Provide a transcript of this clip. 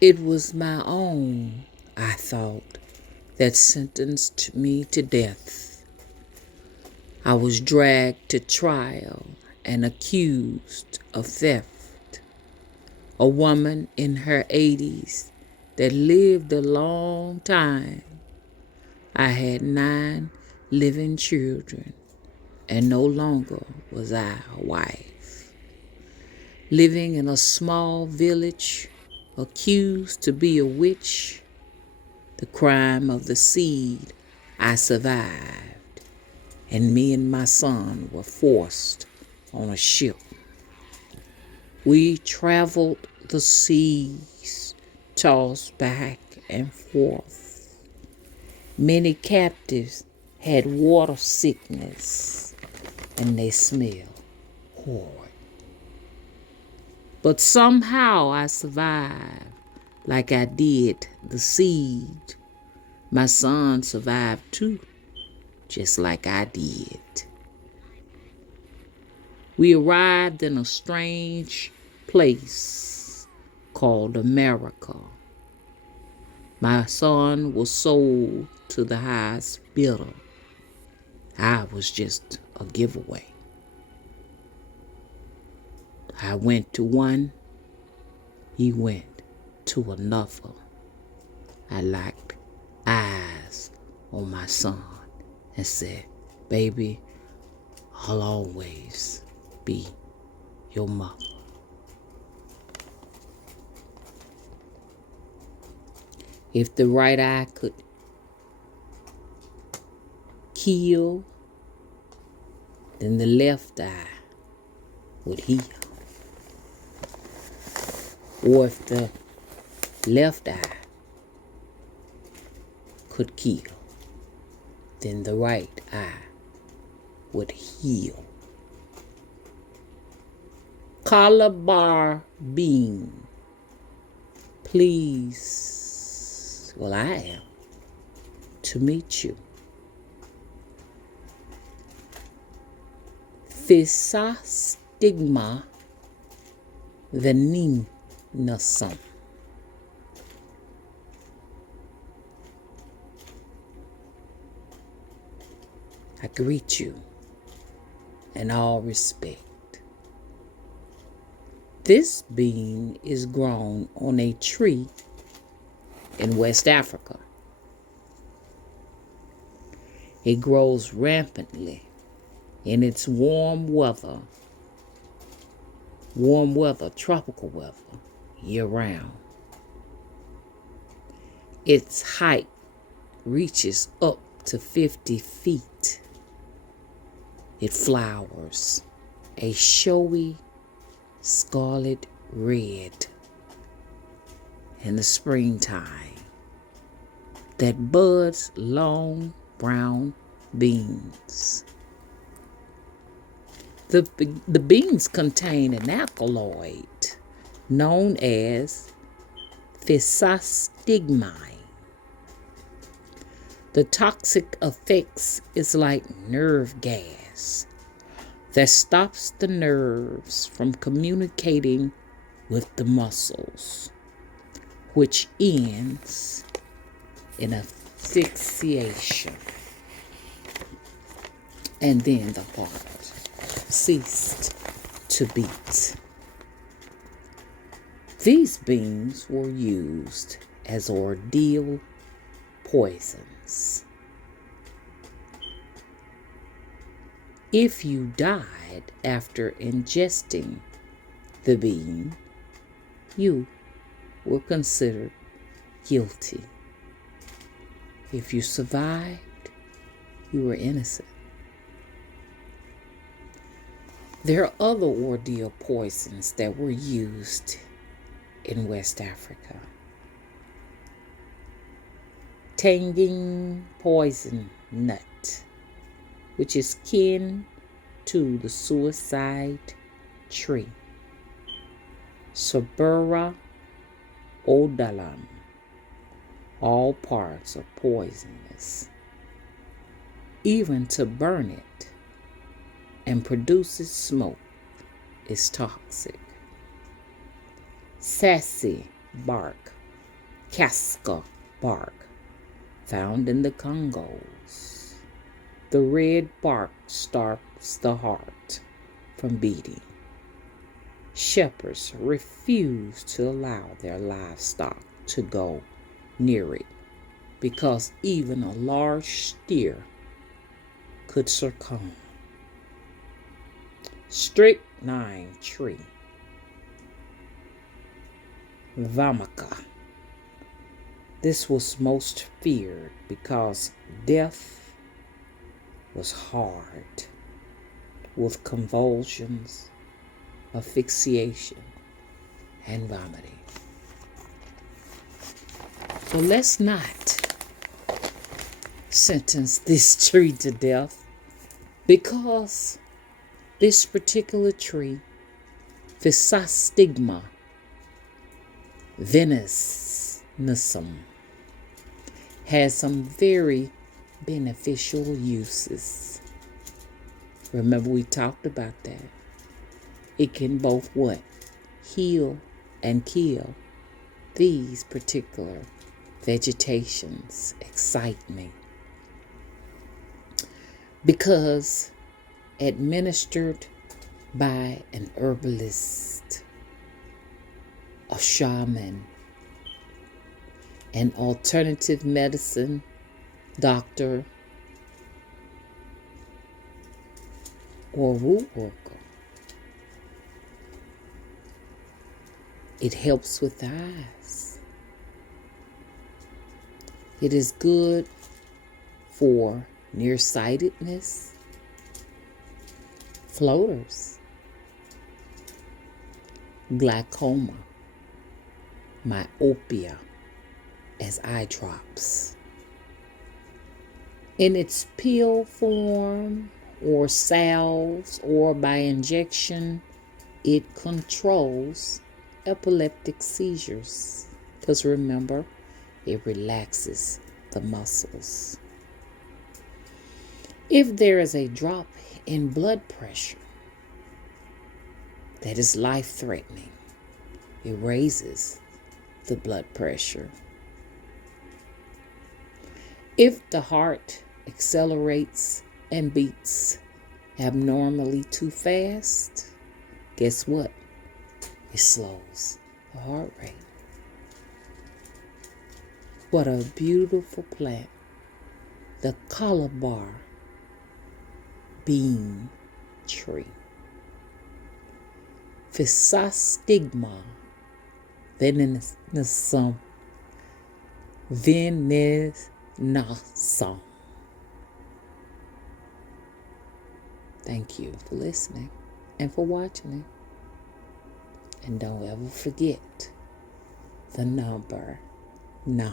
It was my own, I thought, that sentenced me to death. I was dragged to trial and accused of theft. A woman in her 80s that lived a long time. I had 9 living children, and no longer was I a wife. Living in a small village, accused to be a witch, the crime of the seed, I survived, and me and my son were forced on a ship. We traveled the seas, tossed back and forth. Many captives had water sickness, and they smelled horrid. But somehow I survived, like I did the seed. My son survived too, just like I did. We arrived in a strange place called America. My son was sold to the highest bidder. I was just a giveaway. I went to one, he went to another. I locked eyes on my son and said, "Baby, I'll always be your mother." If the right eye could kill, then the left eye would heal. Or if the left eye could kill, then the right eye would heal. Calabar bean, please, well, I am to meet you. Physostigma venenosum. I greet you in all respect. This bean is grown on a tree in West Africa. It grows rampantly in its warm weather, tropical weather, year-round. Its height reaches up to 50 feet. It flowers a showy scarlet red in the springtime that buds long brown beans. The beans contain an alkaloid known as physostigmine. The toxic effects is like nerve gas that stops the nerves from communicating with the muscles, which ends in asphyxiation. And then the heart ceased to beat. These beans were used as ordeal poisons. If you died after ingesting the bean, you were considered guilty. If you survived, you were innocent. There are other ordeal poisons that were used in West Africa. Tanging poison nut, which is kin to the suicide tree. Sabura odalam. All parts are poisonous. Even to burn it and produces smoke is toxic. Sassy bark casca bark found in the Congos. The red bark stops the heart from beating. Shepherds refuse to allow their livestock to go near it because even a large steer could succumb. Strychnine tree, Vamica. This was most feared because death was hard, with convulsions, asphyxiation, and vomiting. So let's not sentence this tree to death, because this particular tree, Physostigma venenosum, has some very beneficial uses. Remember, we talked about that. It can both what? Heal and kill. These particular vegetations excite me because administered by an herbalist, a shaman, an alternative medicine doctor, or root worker, it helps with the eyes. It is good for nearsightedness, floaters, glaucoma, myopia as eye drops. In its pill form or salves or by injection, it controls epileptic seizures, because remember, it relaxes the muscles. If there is a drop in blood pressure that is life-threatening, it raises the blood pressure. If the heart accelerates and beats abnormally too fast, guess what? It slows the heart rate. What a beautiful plant. The Calabar bean tree. Physostigma venenosum. Thank you for listening and for watching it. And don't ever forget the number 9.